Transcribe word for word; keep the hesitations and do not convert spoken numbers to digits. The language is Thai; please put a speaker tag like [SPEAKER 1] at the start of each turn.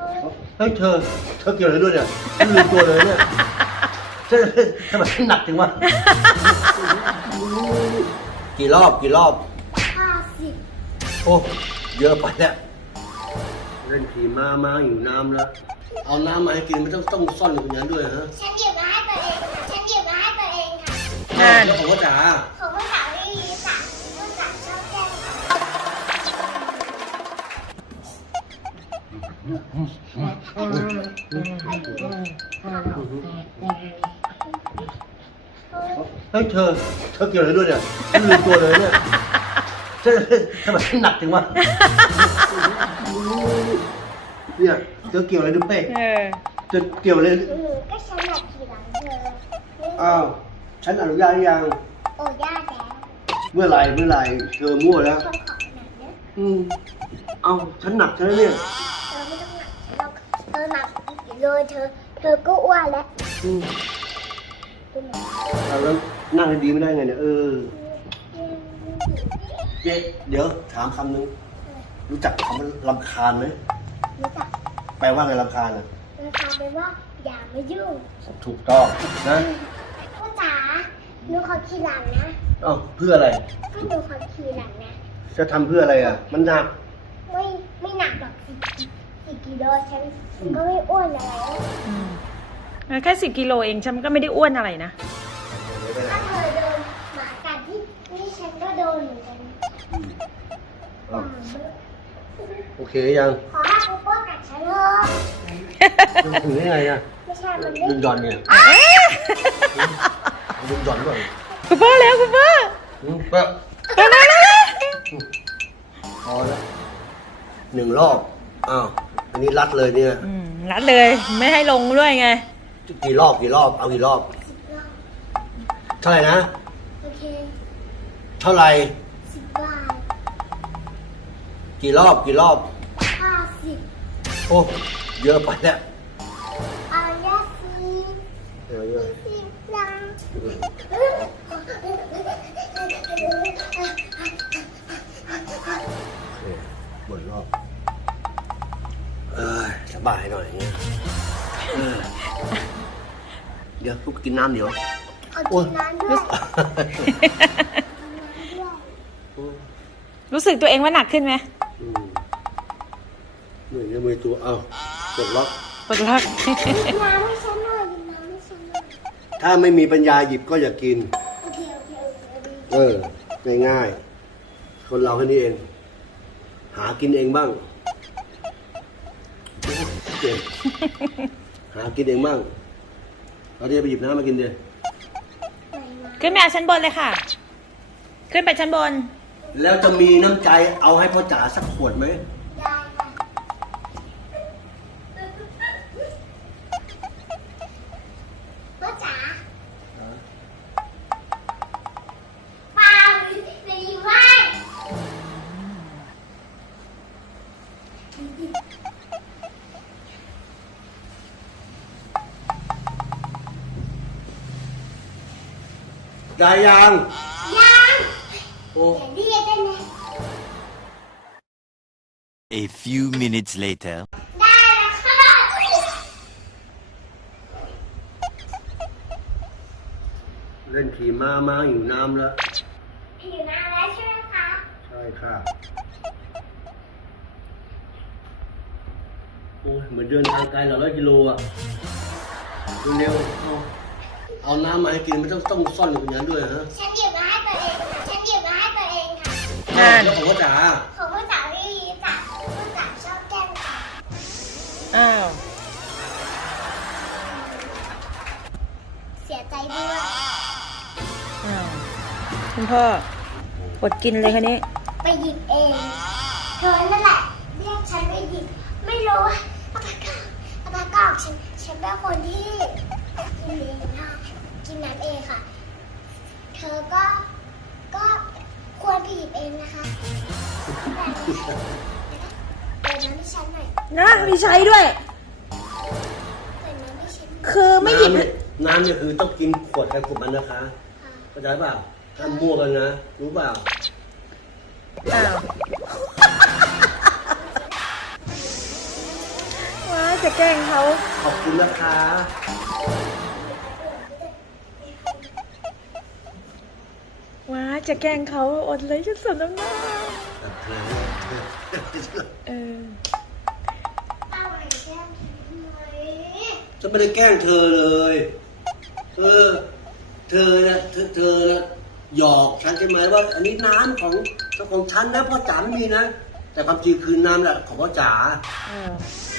[SPEAKER 1] เฮ้ยเธอเธอเกี่ยวอะไรด้วยเนี่ยฉันลืมตัวเลยเนี่ยฉันทำไมหนักจังวะกี่รอบกี่รอบ
[SPEAKER 2] ห้าสิบ
[SPEAKER 1] โอ้เยอะไปเนี่ยเล่นขี่ม้าม้าอยู่น้ำแล้วเอาน้ำมาให้กินไม่ต้องต้องซ่อนอยู่ตรงนั้นด้วยฮะ
[SPEAKER 2] ฉันหยิบมาให้ตัวเองค่ะฉันหยิบมาให้ตัวเองค่ะ
[SPEAKER 1] แล้วของพ่อจ๋า
[SPEAKER 2] ของพ่อจ๋าไม่มีค่ะพ่อจ๋าชอบแกล้ง
[SPEAKER 1] เฮ้ยเธอเธอเกี่ยวอะไรด้วยเนี่ยฉันลืมตัวเลยเนี่ยฉันทำไมหนักจังวะเนี่ยเธอเกี่ยวอะไรด้วยเป้เธอเกี่ยวอะไร
[SPEAKER 2] ก็ฉันหนักทีหลังเธอ
[SPEAKER 1] อ้าวฉันอนุญาตหรือยัง
[SPEAKER 2] โอ้ญาติแล้ว
[SPEAKER 1] เมื่อไหร่เมื่อไหร่เธอมั่วแล้ว
[SPEAKER 2] คนขอหนักเนี่ย
[SPEAKER 1] อืมเอาฉันหนักใช่ไหมเนี่ย
[SPEAKER 2] เธอไม่ต้องหนักเราเธอหนักเลยเธอเธอก็อ้วนแล้ว
[SPEAKER 1] อืมเอาแล้วนั่งให้ดีไม่ได้ไงเนี่ยเออเจ๊เดี๋ยวถามคำนึงรู้จักคำว่ารำคาญไหม
[SPEAKER 2] รู้จัก
[SPEAKER 1] แปลว่าไงรำคาญอ่ะ
[SPEAKER 2] รำคาญแปลว่าอย่ามายุ่ง
[SPEAKER 1] ถูกต้องนะ
[SPEAKER 2] พ่อจ๋าหนูขอขี่หลังนะ
[SPEAKER 1] อ้าวเพื่ออะไร
[SPEAKER 2] ก็หนูขอขี่หลังนะ
[SPEAKER 1] จะทำเพื่ออะไรอ่ะมันหนัก
[SPEAKER 2] ไม่ไม่หนักหรอกสิสี่กิโลฉันก็ไม่อ้วนอะไร
[SPEAKER 3] แค่สิบกิโลเองฉันก็ไม่ได้อ้วนอะไรนะ
[SPEAKER 2] ถ้าเธอโดนหมากัดที่นี่ฉันก็โดนเหมือนกัน
[SPEAKER 1] โอเคยัง
[SPEAKER 2] ขอให้กูโป้กัดฉันเถอะ
[SPEAKER 1] ถึงได้ไงอ่ะ
[SPEAKER 2] ไม่ใช่มัน
[SPEAKER 1] ดึงหย่อนเนี่ยดึงหย่อนด้วย
[SPEAKER 3] กูเป้แล้วกูเป้
[SPEAKER 1] เป้พอแล้วหนึ่งรอบอ้าวอันนี้รัดเลยเนี่ย
[SPEAKER 3] รัดเลยไม่ให้ลงด้วยไง
[SPEAKER 1] กี่รอบกี่รอบเอากี่รอบเท่าไหร่นะ
[SPEAKER 2] โอเค
[SPEAKER 1] เท่าไหร่
[SPEAKER 2] สิบบาท
[SPEAKER 1] กี่รอบกี่รอบ
[SPEAKER 2] ห้าสิบ
[SPEAKER 1] โอ้เยอะไปเนี่ย
[SPEAKER 2] อายาซีสิบลัง
[SPEAKER 1] หมดรอบเออสบายหน่อยเนี่ยเดี๋ยวลูกกินน้ำเดี๋ยว
[SPEAKER 2] โอ้ยน้ำด้วย
[SPEAKER 3] รู้สึกตัวเองว่าหนักขึ้นไหม
[SPEAKER 1] เหนื่อยมือตัวเอาปลดล็อก
[SPEAKER 3] ปลดล็อก
[SPEAKER 2] น้ำไม่ฉันหน่อยน้ำไม่ฉันหน่อย
[SPEAKER 1] ถ้าไม่มีปัญญาหยิบก็อย่ากิน
[SPEAKER 2] โอเคโอเค
[SPEAKER 1] เออง่ายๆคนเราแค่นี้เองหากินเองบ้างเจ็บหากินเองบ้างเราเดี๋ยวไปหยิบน้ำมากินเดี๋ยว
[SPEAKER 3] ขึ้นไปชั้นบนเลยค่ะขึ้นไปชั้นบน
[SPEAKER 1] แล้วจะมีน้ำใจเอาให้พ่อจ๋าสักขวดไหม
[SPEAKER 2] พ่อจ๋าเปล่าไม่ดีมาก
[SPEAKER 1] ได้ยัง
[SPEAKER 2] ยัง
[SPEAKER 1] โอ้
[SPEAKER 2] เดี๋ยวเรียกได้ไหม
[SPEAKER 4] A few minutes later
[SPEAKER 2] ได้แล้วค่ะ
[SPEAKER 1] เล่นขี่ม้าม้าอยู่น้ำแล้ว
[SPEAKER 2] ขี่น้ำแล้วใช่ไหมคะ
[SPEAKER 1] ใช่ค่ะโอ้ยเหมือนเดินทางไกลหลายร้อยกิโลอ่ะเร็วๆเอาเอาน้ำมาให้กินไม่ต้องต้องซ่อนอยู่ตรงนั้นด้วยฮะ
[SPEAKER 2] ฉันหยิบมาให้ตัวเองค่ะฉันหยิบมาให้ตัวเองค่ะ
[SPEAKER 1] แล้วของพ่อจ๋า
[SPEAKER 2] ของพ่อจ๋าไม่มีจ้ะพ่อจ๋าชอบแกล้งค่ะ
[SPEAKER 3] อ้าว
[SPEAKER 2] เสียใจด้วย
[SPEAKER 3] อ้าวคุณพ่ออดกินเลยคันนี้
[SPEAKER 2] ไปหยิบเองเธอนั่นแหละเรียกฉันไปหยิบไม่รู้อาตากอกอาตากอกฉันฉันเป็นคนที่กินเองค่ะกินน้ำเองค่ะเธอก็ก็ควรไปหยิบเองนะคะเปิดน้ำให้ฉันหน่อย
[SPEAKER 3] นะมีใช้ด้วย
[SPEAKER 2] เปิดน้ำให้ฉัน
[SPEAKER 3] คือไม่หยิบ
[SPEAKER 1] น้ำเนี่ยคือต้องกินขวดใครขวดมันนะคะเข้าใจเปล่าห้ามมั่วกันนะรู้เปล่า
[SPEAKER 3] อ้าวว้จะแกล้งเขา
[SPEAKER 1] ขอบคุณนะคะ
[SPEAKER 3] ว้าจะแกล้งเขาอดเลยจะสนน้ำหน้า
[SPEAKER 1] เธอเธอ
[SPEAKER 3] เออ
[SPEAKER 2] เอาไว้แก้มทำไม
[SPEAKER 1] ฉันไม่ได้แกล้งเธอเลยเออเธอนะเธอเธอนะหยอกฉันใช่ไหมว่า อันนี้น้ำของของฉันนะพ่อจ๋าไม่มีนะแต่ความจริงคือน้ำแหละของพ่อจ๋า
[SPEAKER 3] เออ